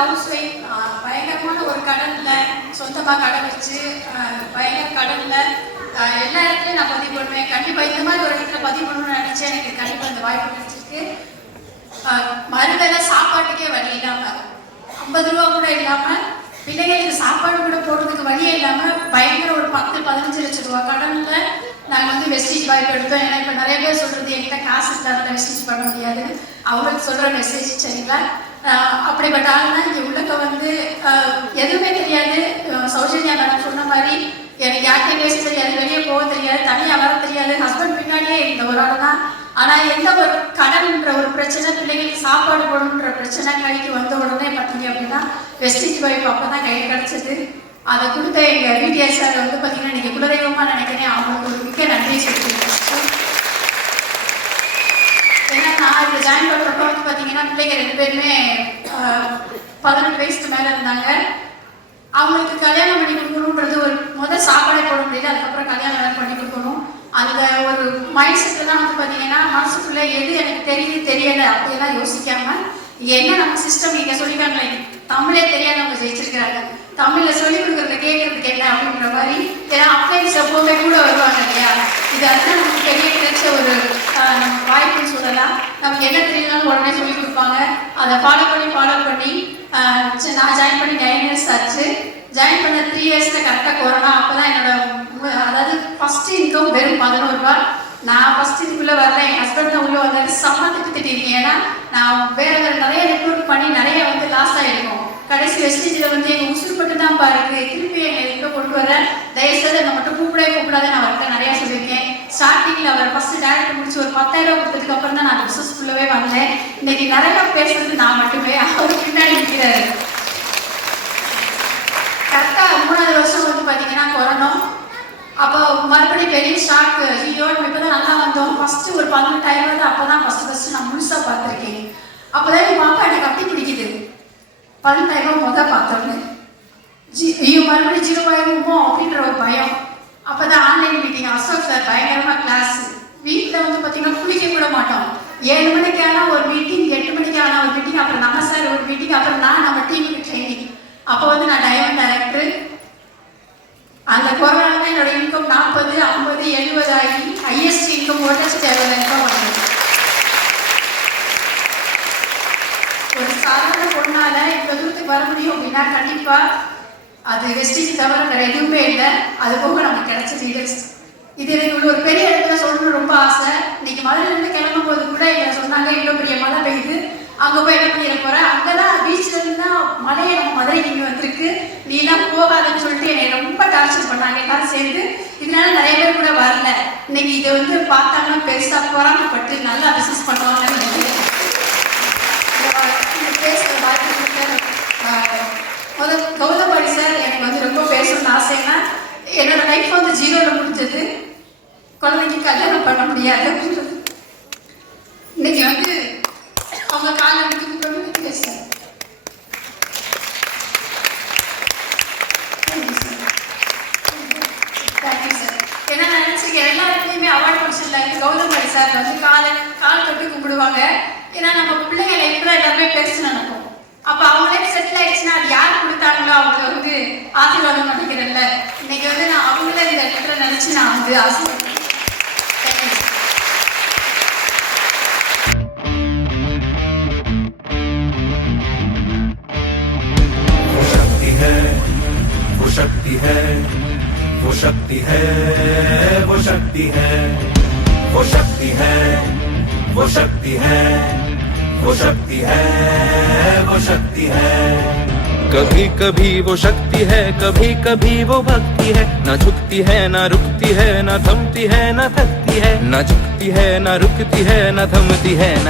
House wife. பயங்கரமான ஒரு கடன்ல சொந்தமாக கடை வச்சு பயங்கர கடன்ல எல்லா இடத்துலையும் நான் பதிவு பண்ணுவேன். கண்டிப்பாக இந்த மாதிரி ஒரு இடத்துல பதிவு பண்ணணும்னு நினச்சேன். எனக்கு கண்டிப்பாக இந்த வாய்ப்பு கிடைச்சிருக்கு. மறுவேளை சாப்பாட்டுக்கே வழி இல்லாமல் 50 ரூபா கூட இல்லாமல் பிள்ளைகளுக்கு சாப்பாடு கூட போடுறதுக்கு வழியே இல்லாமல் பயங்கர ஒரு 10-15 லட்சம் ரூபா கடனில் நாங்கள் வந்து வெஸ்டேஜ் வாய்ப்பு எடுத்தோம். ஏன்னா இப்போ நிறைய பேர் சொல்கிறது என்கிட்ட காசு இல்லாத வெஸ்டேஜ் பண்ண முடியாது. அவங்களுக்கு சொல்கிற மெசேஜ் சரிங்களா? அப்படிப்பட்ட ஆளுனா இங்கே உள்ளக்க வந்து எதுவுமே தெரியாது. சௌஜன்யா மேடம் சொன்ன மாதிரி எனக்கு யார்கிட்ட பேச தெரியாது, வெளியே போக தெரியாது, தனியாக வர தெரியாது. ஹஸ்பண்ட் பின்னாடியே இந்த ஒரு ஆள் தான். ஆனால் எந்த ஒரு கடன்ன்ற ஒரு பிரச்சனை, பிள்ளைங்களுக்கு சாப்பாடு போடணுன்ற பிரச்சனை கைக்கு வந்த உடனே பார்த்தீங்க அப்படின்னா வெஸ்டேஜ் வாய்ப்பு அப்போ தான் கையில் கிடச்சிது. அதை கொடுத்த எங்கள் பிடிஆர் சார் வந்து பார்த்தீங்கன்னா நீங்கள் குலதெய்வமாக நினைக்கிறேன். அவங்களுக்கு ஒரு மிக்க நன்றி சொல்லியிருக்கேன். ஏன்னா நான் இதில் ஜாயின் பண்ணுறப்ப வந்து பார்த்தீங்கன்னா பிள்ளைங்க 2 பேருமே 18 வயசுக்கு மேலே இருந்தாங்க. அவங்களுக்கு கல்யாணம் பண்ணி கொடுக்கணுன்றது ஒரு முதல் சாப்பாடே போட முடியல. அதுக்கப்புறம் கல்யாணம் பண்ணி கொடுக்கணும். அந்த ஒரு மைண்ட் செட்டுலாம் வந்து பார்த்தீங்கன்னா மனசுக்குள்ளே எது எனக்கு தெரியலை அப்படியெல்லாம் யோசிக்காமல் என்ன நம்ம சிஸ்டம் நீங்கள் சொல்லிக்காங்களே தமிழே தெரியாதவங்க ஜெயிச்சிருக்கிறாங்க. தமிழில் சொல்லிக் கொடுக்குறத கேட்கறதுக்கு என்ன அப்படின்ற மாதிரி. ஏன்னா அப்ளைன்ஸ் எப்போவுமே கூட வருவாங்க இல்லையா? இது அதுதான் நமக்கு பெரிய கிடைச்ச ஒரு வாய்ப்புன்னு சொல்லலாம். நமக்கு என்ன தெரியலனாலும் உடனே சொல்லிக் கொடுப்பாங்க. அதை ஃபாலோ பண்ணி நான் ஜாயின் பண்ணி 9 இயர்ஸ் ஆச்சு. ஜாயின் பண்ண 3 இயர்ஸில் கரெக்டாக கொரோனா. அப்போ தான் அதாவது ஃபஸ்ட்டு இன்கம் வெறும் 11 ரூபா. நான் ஃபஸ்ட்டு இதுக்குள்ளே வரல, என் ஹஸ்பண்ட் தான் உள்ளே வந்தாரு. சம்மந்தத்துக்கு திட்டிருக்கேன். ஏன்னா நான் வேறு நிறைய ரெக்ரூட் பண்ணி நிறைய வந்து லாஸ் ஆகிருக்கோம். கடைசி வெஸ்டேஜில் வந்து எங்கள் உசுறுப்பட்டு தான் பாருக்கு. திருப்பி எங்கள் இதுக்கு கொண்டு வர தயவுசெய்து என்னை மட்டும் கூப்பிடாத நான் அவர்கிட்ட நிறையா சொல்லியிருக்கேன். ஸ்டார்டிங்கில் அவர் ஃபஸ்ட்டு டேரக்ட் முடிச்சு ஒரு 10,000 ரூபா கொடுத்ததுக்கு அப்புறம் தான் நான் பிஸ்னஸ்குள்ளவே வந்தேன். இன்னைக்கு நிறையா பேசுறது நான் மட்டுமே, அவர் பின்னாடி நிற்கிறாரு. கரெக்டாக 3வது வருஷம் வந்து பார்த்தீங்கன்னா கொரோனா. அப்போ மறுபடியும் பெரிய ஷாக். ஐயோ நம்ம இப்போ தான் நல்லா வந்தோம். ஃபஸ்ட்டு ஒரு 18,000 தான் அப்போ தான் ஃபஸ்ட்டு நான் முழுசாக பார்த்துருக்கேன். அப்போ தான் என் பாப்பா எனக்கு அப்படி பிடிக்குது. 18,000 முதல் பார்த்தோன்னு ஐயோ மறுபடியும் 0 ஆயிருமோ அப்படின்ற ஒரு பயம். அப்போ தான் ஆன்லைன் மீட்டிங் அசோக் சார் பயங்கரமாக கிளாஸ். வீட்டில் வந்து பார்த்தீங்கன்னா குளிக்க கூட மாட்டோம். 7 மணிக்கான ஒரு மீட்டிங், 8 மணிக்கான ஒரு மீட்டிங், அப்புறம் நம்ம சார் ஒரு மீட்டிங், அப்புறம் நம்ம டீமுக்கு ட்ரைனிங். அப்போ வந்து நான் டைமண்ட் டைரக்டர். அந்த கொரோனாவில் தான் என்னோட இன்கம் 40, 50, 70 ஆகி ஹையஸ்ட் இன்கம் 1,60,000 வந்தது. ஒரு சாதாரண பொண்ணால இப்போ தூரத்துக்கு வர முடியும் அப்படின்னா கண்டிப்பாக அது வெஸ்டேஜ் தவிர வேறு எதுவுமே இல்லை. அது போக நமக்கு கிடைச்ச லீடர்ஸ். இது எனக்கு ஒரு பெரிய இடத்துல சொல்லணும்னு ரொம்ப ஆசை. இன்னைக்கு மதுரையிலேருந்து கிளம்பும் போது கூட என்ன சொன்னாங்க, இவ்வளோ பெரிய மழை பெய்யுது, அங்கே போய் என்ன பண்ணிட போகிறேன், அங்கே தான் பீச்சில் இருந்தால் மழையை நம்ம மதுரைக்கு இங்கே வந்திருக்கு, நீலாம் போகாதுன்னு சொல்லிட்டு என்னை ரொம்ப டார்ச்சர் பண்ணாங்க எல்லாரும் சேர்ந்து. இதனால நிறைய பேர் கூட வரல. இன்னைக்கு இதை வந்து பார்த்தாங்கன்னா பெருசாக பொறாமப்பட்டு நல்லா பிஸ்னஸ் பண்ணுவாங்கன்னு நினைக்கிறேன். பேசுகிற வாய்ப்பு முதல் கௌதபாடி சார் எனக்கு வந்து ரொம்ப பேசணும்னு ஆசைன்னா என்னோட லைஃப் வந்து 0ல முடிஞ்சது. குழந்தைக்கு கல்யாணம் பண்ண முடியாது அப்படின்றது இன்னைக்கு வந்து அவங்க காலை எடுத்து பேசுகிறேன். Thank you sir. ஏன்னா நான் நினச்சிருக்கேன் எல்லா இடத்துலையுமே அவார்டு ஃபங்க்ஷனில் கௌதபாடி சார் வந்து கால் தொட்டு கும்பிடுவாங்க. ஏன்னா நம்ம பிள்ளைங்க லைஃப்பில் எல்லாருமே பெருசு நினைப்போம். அப்போ அவங்களே செட்டில் ஆயிடுச்சுன்னா அது யார் கொடுத்தாங்களோ அவங்க வந்து ஆசீர்வாதம் பண்ணிக்கிறேன்ல. இன்னைக்கு வந்து நான் அவங்களே இந்த இடத்துல நினச்சி நான் வந்து ஆசீர்வாதம். वो शक्ति है, वो शक्ति है, वो शक्ति है, वो शक्ति है, वो शक्ति है, वो शक्ति है, वो शक्ति है। कभी कभी वो शक्ति है, कभी कभी वो भक्ति है। ना झुकती है, ना रुकती है, ना थमती है, ना थकती है। ना झुकती है, ना रुकती है, ना थमती है, ना